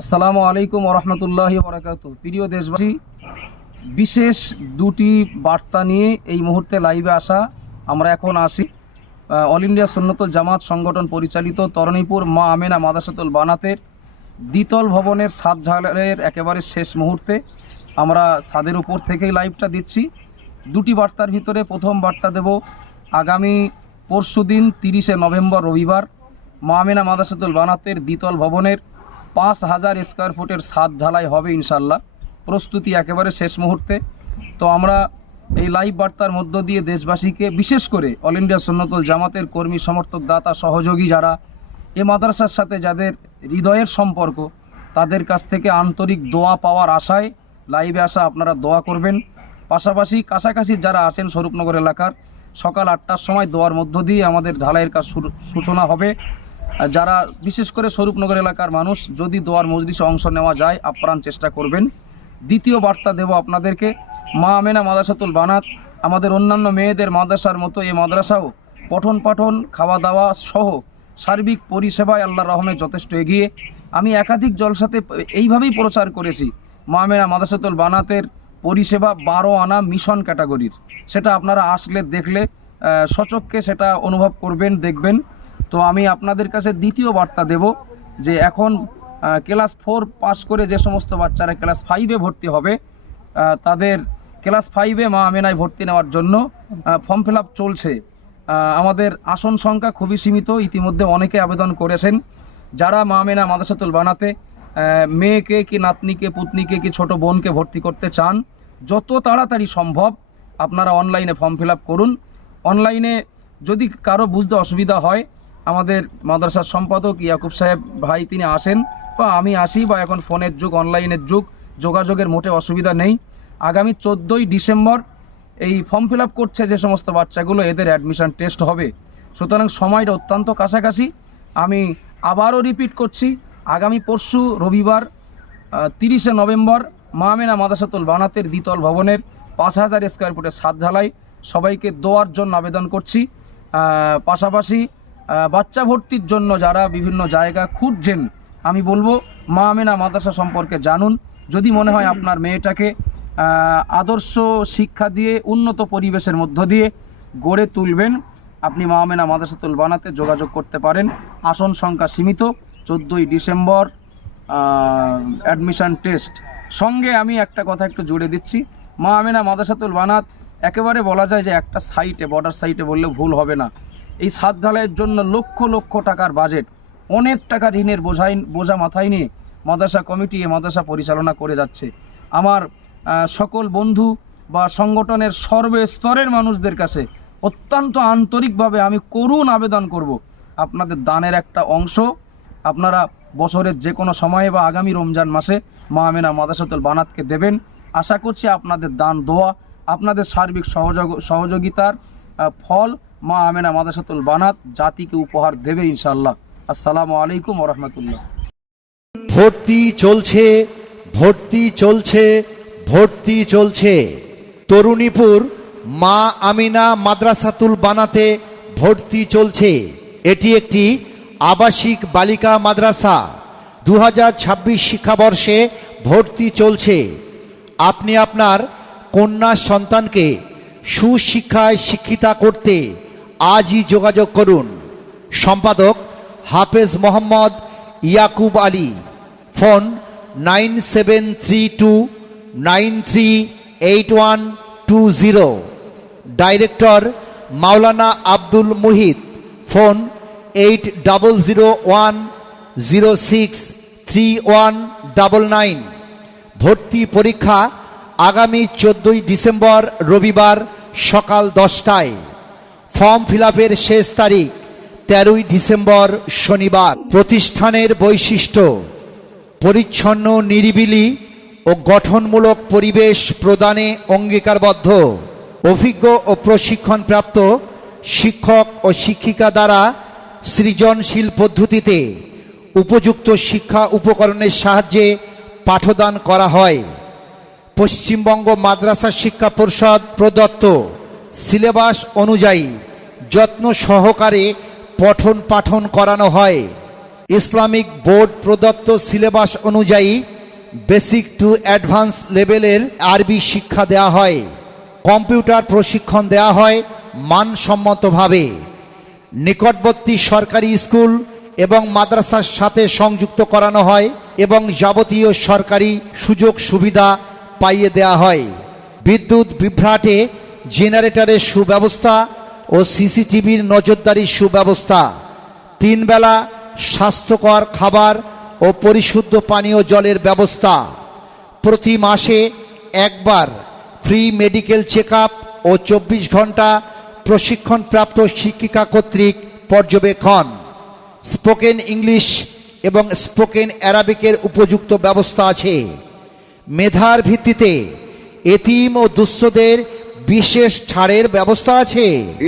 আসসালামু আলাইকুম ওরহমতুল্লাহি বরাকাতু প্রিয় দেশবাসী, বিশেষ দুটি বার্তা নিয়ে এই মুহূর্তে লাইভে আসা আমরা এখন আসি অল ইন্ডিয়া সুন্নতুল জামাত সংগঠন পরিচালিত তরণীপুর মা আমেনা মাদাসাতুল বানাতের দ্বিতল ভবনের সাত ঢালের একেবারে শেষ মুহূর্তে আমরা ছাদের উপর থেকেই লাইভটা দিচ্ছি। দুটি বার্তার ভিতরে প্রথম বার্তা দেব, আগামী পরশুদিন তিরিশে নভেম্বর রবিবার মা আমেনা মাদাসাতুল বানাতের দ্বিতল ভবনের পাঁচ হাজার স্কোয়ার ফুটের সাত ঢালাই হবে ইনশাল্লাহ প্রস্তুতি একেবারে শেষ মুহূর্তে। তো আমরা এই লাইভ বার্তার মধ্য দিয়ে দেশবাসীকে বিশেষ করে অল ইন্ডিয়া সুন্নতুল জামাতের কর্মী, সমর্থক, দাতা, সহযোগী যারা এ মাদ্রাসার সাথে যাদের হৃদয়ের সম্পর্ক, তাদের কাছ থেকে আন্তরিক দোয়া পাওয়ার আশায় লাইভে আসা আপনারা দোয়া করবেন। পাশাপাশি কাছাকাছি যারা আছেন স্বরূপনগর এলাকার, সকাল আটটার সময় দোয়ার মধ্য দিয়ে আমাদের ঢালাইয়ের কাজ সূচনা হবে। যারা বিশেষ করে স্বরূপনগর এলাকার মানুষ, যদি দোয়ার মজলিসে অংশ নেওয়া যায়, আপ্রাণ চেষ্টা করবেন। দ্বিতীয় বার্তা দেব আপনাদেরকে, মা আমেনা মাদ্রাসাতুল বানাত, আমাদের অন্যান্য মেয়েদের মাদ্রাসার মতো এই মাদ্রাসাও পঠন পাঠন, খাওয়া দাওয়া সহ সার্বিক পরিষেবায় আল্লাহ রহমে যথেষ্ট এগিয়ে। আমি একাধিক জলসাতে এইভাবেই প্রচার করেছি, মা আমেনা মাদ্রাসাতুল বানাতের পরিষেবা বারো আনা মিশন ক্যাটাগরির। সেটা আপনারা আসলে দেখলে সচক্ষে সেটা অনুভব করবেন, দেখবেন। তো আমি আপনাদের কাছে দ্বিতীয় বার্তা দেব যে এখন ক্লাস ফোর পাস করে যে সমস্ত বাচ্চারা ক্লাস ফাইভে ভর্তি হবে তাদের ক্লাস ফাইভে মা আমেনায় ভর্তি নেওয়ার জন্য ফর্ম ফিল চলছে। আমাদের আসন সংখ্যা খুবই সীমিত, ইতিমধ্যে অনেকে আবেদন করেছেন। যারা মা আমেনা মাদাসাতুল বানাতে মেয়েকে কি নাতনিকে, পুতনিকে কি ছোট বোনকে ভর্তি করতে চান, যত তাড়াতাড়ি সম্ভব আপনারা অনলাইনে ফর্ম ফিল করুন। অনলাইনে যদি কারও বুঝতে অসুবিধা হয় আমাদের মাদ্রাসার সম্পাদক ইয়াকুব সাহেব ভাই তিনি আসেন। বা আমি আসি বা এখন ফোনের যুগ, অনলাইনের যুগ, যোগাযোগের মোটে অসুবিধা নেই। আগামী চোদ্দোই ডিসেম্বর এই ফর্ম ফিল করছে যে সমস্ত বাচ্চাগুলো, এদের অ্যাডমিশান টেস্ট হবে। সুতরাং সময়টা অত্যন্ত কাছাকাছি। আমি আবারও রিপিট করছি, আগামী পরশু রবিবার তিরিশে নভেম্বর মাহমেনা মাদাসাতুল বানাতের দ্বিতল ভবনের পাঁচ হাজার স্কোয়ার ফুটের সাত ঢালাই সবাইকে দোয়ার জন্য আবেদন করছি। পাশাপাশি বাচ্চা ভর্তির জন্য যারা বিভিন্ন জায়গা খুঁজছেন, আমি বলব মা আমেনা মাদ্রাসা সম্পর্কে জানুন। যদি মনে হয় আপনার মেয়েটাকে আদর্শ শিক্ষা দিয়ে, উন্নত পরিবেশের মধ্য দিয়ে গড়ে তুলবেন, আপনি মা আমেনা মাদ্রাসাতুল বানাতে যোগাযোগ করতে পারেন। আসন সংখ্যা সীমিত, চোদ্দোই ডিসেম্বর অ্যাডমিশন টেস্ট। সঙ্গে আমি একটা কথা একটু জুড়ে দিচ্ছি। মা আমেনা মাদাসাতুল বানাত, একেবারে বলা যায় যে একটা সাইটে, বর্ডার সাইটে বললে ভুল হবে না। এই সাত ঢালাইয়ের জন্য লক্ষ লক্ষ টাকার বাজেট অনেক টাকা ঋণের বোঝাই বোঝা মাথায় নিয়ে মাদ্রাসা কমিটি এ মাদ্রাসা পরিচালনা করে যাচ্ছে। আমার সকল বন্ধু বা সংগঠনের সর্বস্তরের মানুষদের কাছে অত্যন্ত আন্তরিকভাবে আমি করুণ আবেদন করব। আপনাদের দানের একটা অংশ আপনারা বছরের যে কোনো সময়ে বা আগামী রমজান মাসে মা আমেনা মাদাসাতুল বানাতকে দেবেন। আশা করছি আপনাদের দান, দোয়া, আপনাদের সার্বিক সহযোগ সহযোগিতার ফল মা আমেনা মাদাসাতুল বানাত জাতিকে উপহার দেবে ইনশাল্লাহ আসসালামু আলাইকুম ওরহমতুল্লাহ ভর্তি চলছে ভর্তি চলছে ভর্তি চলছে। তরুণীপুর মা আমিনা মাদ্রাসাতুল বানাতে ভর্তি চলছে। এটি একটি আবাসিক বালিকা মাদ্রাসা। দু হাজার ছাব্বিশ শিক্ষাবর্ষে ভর্তি চলছে। আপনি আপনার কন্যা সন্তানকে সুশিক্ষায় শিক্ষিতা করতে আজই যোগাযোগ করুন। সম্পাদক Hafez Mohammad Yakub Ali. Phone nine seven three two nine three eight one two zero. Director Maulana Abdul Muhit. Phone eight double zero one zero six three one double nine. ভর্তি পরীক্ষা আগামী চোদ্দই ডিসেম্বর রবিবার সকাল দশটায়। Form fill শেষ তারিখ, তেরোই ডিসেম্বর শনিবার। প্রতিষ্ঠানের বৈশিষ্ট্য, পরিচ্ছন্ন, নিরিবিলি ও গঠনমূলক পরিবেশ প্রদানে অঙ্গীকারবদ্ধ। অভিজ্ঞ ও প্রশিক্ষণপ্রাপ্ত শিক্ষক ও শিক্ষিকা দ্বারা সৃজনশীল পদ্ধতিতে উপযুক্ত শিক্ষা উপকরণের সাহায্যে পাঠদান করা হয়। পশ্চিমবঙ্গ মাদ্রাসা শিক্ষা পরিষদ প্রদত্ত সিলেবাস অনুযায়ী যত্ন সহকারে পঠন পাঠন করানো হয়। ইসলামিক বোর্ড প্রদত্ত সিলেবাস অনুযায়ী বেসিক টু অ্যাডভান্স লেভেলের আরবি শিক্ষা দেওয়া হয়। কম্পিউটার প্রশিক্ষণ দেওয়া হয় মানসম্মতভাবে। নিকটবর্তী সরকারি স্কুল এবং মাদ্রাসার সাথে সংযুক্ত করানো হয় এবং যাবতীয় সরকারি সুযোগ সুবিধা পাইয়ে দেওয়া হয়। বিদ্যুৎ বিভ্রাটে জেনারেটরের সুব্যবস্থা ও সিসিটিভির নজরদারির সুব্যবস্থা। তিনবেলা স্বাস্থ্যকর খাবার ও পরিশুদ্ধ পানীয় জলের ব্যবস্থা। প্রতি মাসে একবার ফ্রি মেডিকেল চেক ও চব্বিশ ঘণ্টা প্রশিক্ষণপ্রাপ্ত শিক্ষিকা কর্তৃক পর্যবেক্ষণ। স্পোকেন ইংলিশ এবং স্পোকেন অ্যারাবিকের উপযুক্ত ব্যবস্থা আছে। মেধার ভিত্তিতে এতিম ও দুস্থদের বিশেষ ছাড়ের ব্যবস্থা আছে।